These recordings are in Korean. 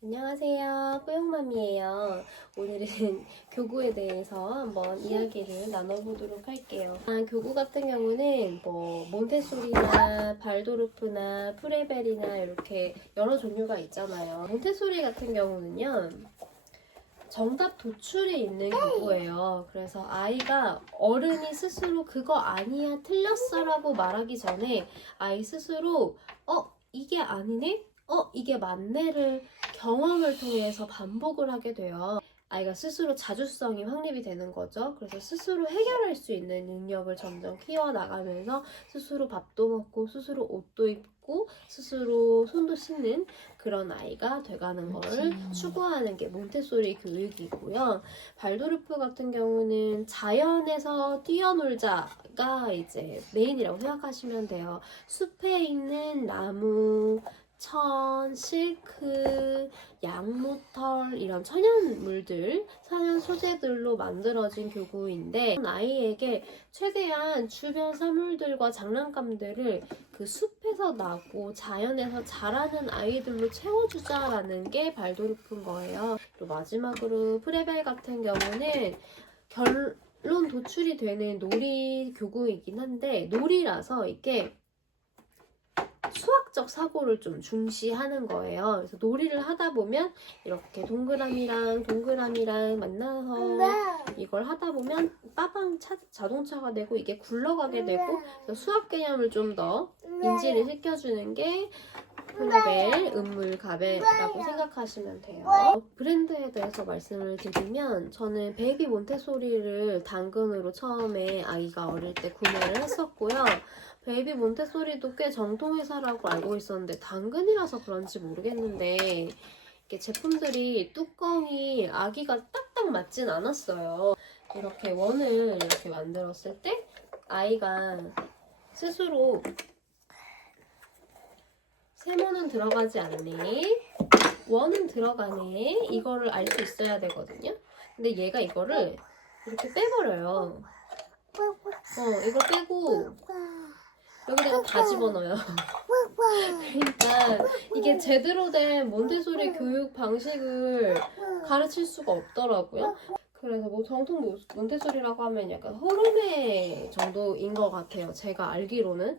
안녕하세요. 뿌용맘이에요. 오늘은 교구에 대해서 한번 이야기를 나눠보도록 할게요. 교구 같은 경우는 몬테소리나 발도르프나 프레벨이나 이렇게 여러 종류가 있잖아요. 몬테소리 같은 경우는요, 정답 도출이 있는 교구예요. 그래서 아이가 어른이 스스로 그거 아니야, 틀렸어 라고 말하기 전에 아이 스스로 이게 아니네? 이게 맞네를 경험을 통해서 반복을 하게 돼요. 아이가 스스로 자주성이 확립이 되는 거죠. 그래서 스스로 해결할 수 있는 능력을 점점 키워나가면서 스스로 밥도 먹고 스스로 옷도 입고 스스로 손도 씻는 그런 아이가 돼가는 거를 추구하는 게 몬테소리 교육이고요. 발도르프 같은 경우는 자연에서 뛰어놀자가 이제 메인이라고 생각하시면 돼요. 숲에 있는 나무, 천, 실크, 양모털 이런 천연물들, 천연 소재들로 만들어진 교구인데 아이에게 최대한 주변 사물들과 장난감들을 그 숲에서 나고 자연에서 자라는 아이들로 채워주자라는 게 발도르프인 거예요. 그리고 마지막으로 프레벨 같은 경우는 결론 도출이 되는 놀이 교구이긴 한데 놀이라서 이게 수학적 사고를 좀 중시하는 거예요. 그래서 놀이를 하다 보면 이렇게 동그라미랑 만나서 이걸 하다 보면 빠방 자동차가 되고 이게 굴러가게 되고 수학 개념을 좀 더 인지를 시켜주는 게 프레벨, 은물, 가베라고 생각하시면 돼요. 브랜드에 대해서 말씀을 드리면 저는 베이비 몬테소리를 당근으로 처음에 아이가 어릴 때 구매를 했었고요. 베이비 몬테소리도 꽤 정통회사라고 알고 있었는데 당근이라서 그런지 모르겠는데 이렇게 제품들이 뚜껑이 아기가 딱딱 맞진 않았어요. 이렇게 원을 이렇게 만들었을 때 아이가 스스로 세모는 들어가지 않네, 원은 들어가네, 이거를 알 수 있어야 되거든요. 근데 얘가 이거를 이렇게 빼버려요. 이걸 빼고 여기다가 다 집어넣어요. 그러니까 이게 제대로 된 몬테소리 교육 방식을 가르칠 수가 없더라고요. 그래서 정통 몬테소리라고 하면 약간 호르메 정도인 것 같아요. 제가 알기로는.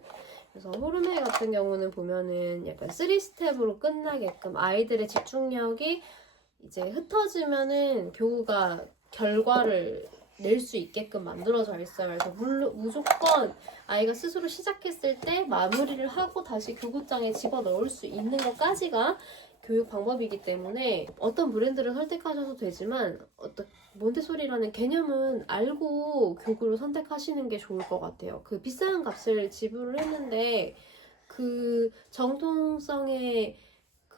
그래서 호르메 같은 경우는 보면은 약간 3스텝으로 끝나게끔 아이들의 집중력이 이제 흩어지면은 교구가 결과를 낼 수 있게끔 만들어져 있어요. 그래서 무조건 아이가 스스로 시작했을 때 마무리를 하고 다시 교구장에 집어넣을 수 있는 것까지가 교육 방법이기 때문에 어떤 브랜드를 선택하셔도 되지만 몬테소리라는 개념은 알고 교구를 선택하시는 게 좋을 것 같아요. 그 비싼 값을 지불을 했는데 그 정통성에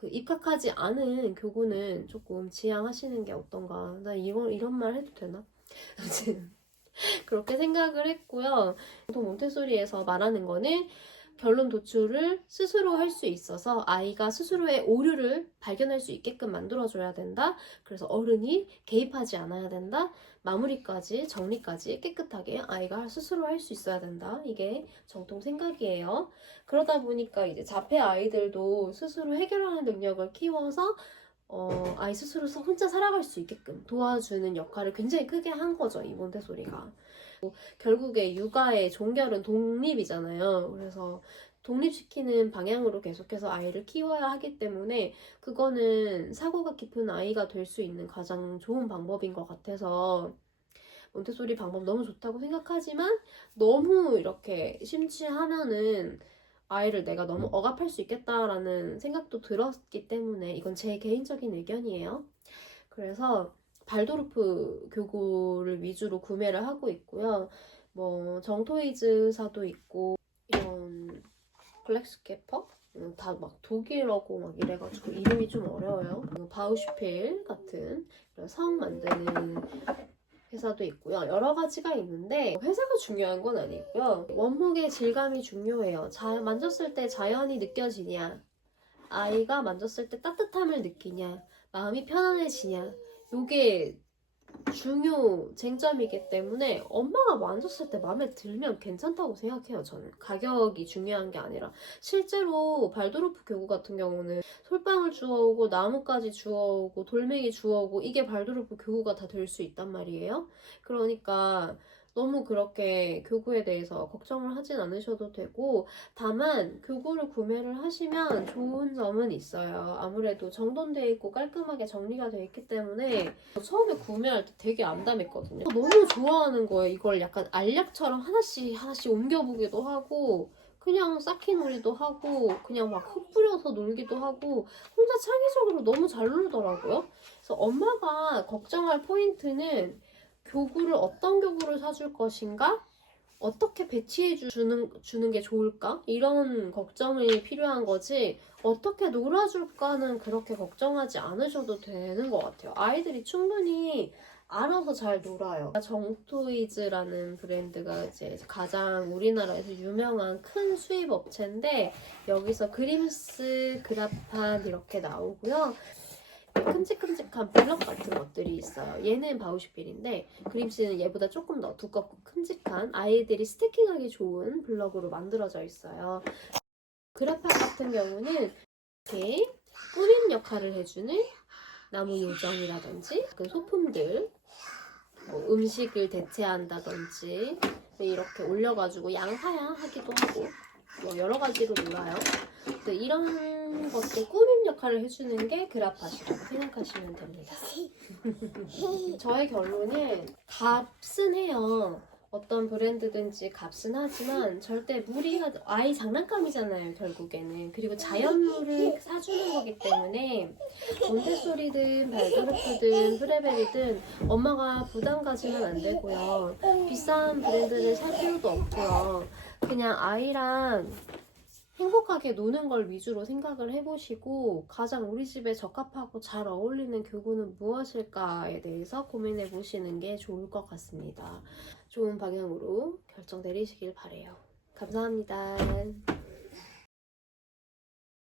입각하지 않은 교구는 조금 지양하시는 게 어떤가. 나 이런 말 해도 되나? 그렇게 생각을 했고요. 보통 몬테소리에서 말하는 거는 결론 도출을 스스로 할 수 있어서 아이가 스스로의 오류를 발견할 수 있게끔 만들어줘야 된다. 그래서 어른이 개입하지 않아야 된다. 마무리까지, 정리까지 깨끗하게 아이가 스스로 할 수 있어야 된다. 이게 정통 생각이에요. 그러다 보니까 이제 자폐 아이들도 스스로 해결하는 능력을 키워서 아이 스스로 혼자 살아갈 수 있게끔 도와주는 역할을 굉장히 크게 한 거죠, 이 몬테소리가. 결국에 육아의 종결은 독립이잖아요. 그래서 독립시키는 방향으로 계속해서 아이를 키워야 하기 때문에 그거는 사고가 깊은 아이가 될 수 있는 가장 좋은 방법인 것 같아서 몬테소리 방법 너무 좋다고 생각하지만 너무 이렇게 심취하면은 아이를 내가 너무 억압할 수 있겠다라는 생각도 들었기 때문에 이건 제 개인적인 의견이에요. 그래서 발도르프 교구를 위주로 구매를 하고 있고요. 정토이즈사도 있고 이런 블랙스캐퍼? 다 막 독일어고 막 이래가지고 이름이 좀 어려워요. 바우슈필 같은 이런 성 만드는 회사도 있고요. 여러 가지가 있는데 회사가 중요한 건 아니고요. 원목의 질감이 중요해요. 만졌을 때 자연이 느껴지냐, 아이가 만졌을 때 따뜻함을 느끼냐, 마음이 편안해지냐, 요게 중요 쟁점이기 때문에 엄마가 만졌을 때 마음에 들면 괜찮다고 생각해요. 저는 가격이 중요한 게 아니라 실제로 발도르프 교구 같은 경우는 솔방울 주워오고 나무까지 주워오고 돌멩이 주워오고 이게 발도르프 교구가 다 될 수 있단 말이에요. 그러니까 너무 그렇게 교구에 대해서 걱정을 하진 않으셔도 되고, 다만 교구를 구매를 하시면 좋은 점은 있어요. 아무래도 정돈되어 있고 깔끔하게 정리가 되어 있기 때문에 처음에 구매할 때 되게 암담했거든요. 너무 좋아하는 거예요. 이걸 약간 알약처럼 하나씩 하나씩 옮겨보기도 하고 그냥 쌓기놀이도 하고 그냥 막 흩뿌려서 놀기도 하고 혼자 창의적으로 너무 잘 놀더라고요. 그래서 엄마가 걱정할 포인트는 교구를 어떤 교구를 사줄 것인가? 어떻게 배치해 주는 게 좋을까? 이런 걱정이 필요한 거지, 어떻게 놀아줄까는 그렇게 걱정하지 않으셔도 되는 것 같아요. 아이들이 충분히 알아서 잘 놀아요. 정토이즈라는 브랜드가 이제 가장 우리나라에서 유명한 큰 수입 업체인데, 여기서 그림스, 그라판 이렇게 나오고요. 큼직큼직한 블럭 같은 것들이 있어요. 얘는 바우슈필인데 그림씨는 얘보다 조금 더 두껍고 큼직한 아이들이 스태킹하기 좋은 블럭으로 만들어져 있어요. 그라판 같은 경우는 이렇게 뿌린 역할을 해주는 나무 요정이라든지 그 소품들, 뭐 음식을 대체한다든지 이렇게 올려가지고 양파양하기도 하고 뭐 여러 가지로 놀아요. 이런 것들 꾸밈 역할을 해주는 게 그라팟이라고 생각하시면 됩니다. 저의 결론은 값은 해요. 어떤 브랜드든지 값은 하지만 절대 무리하지, 아이 장난감이잖아요 결국에는. 그리고 자연물을 사주는 거기 때문에 몬테소리든 발도르프든 프레벨이든 엄마가 부담 가지면 안 되고요. 비싼 브랜드를 살 필요도 없고요. 그냥 아이랑 행복하게 노는 걸 위주로 생각을 해보시고 가장 우리 집에 적합하고 잘 어울리는 교구는 무엇일까에 대해서 고민해 보시는 게 좋을 것 같습니다. 좋은 방향으로 결정 내리시길 바래요. 감사합니다.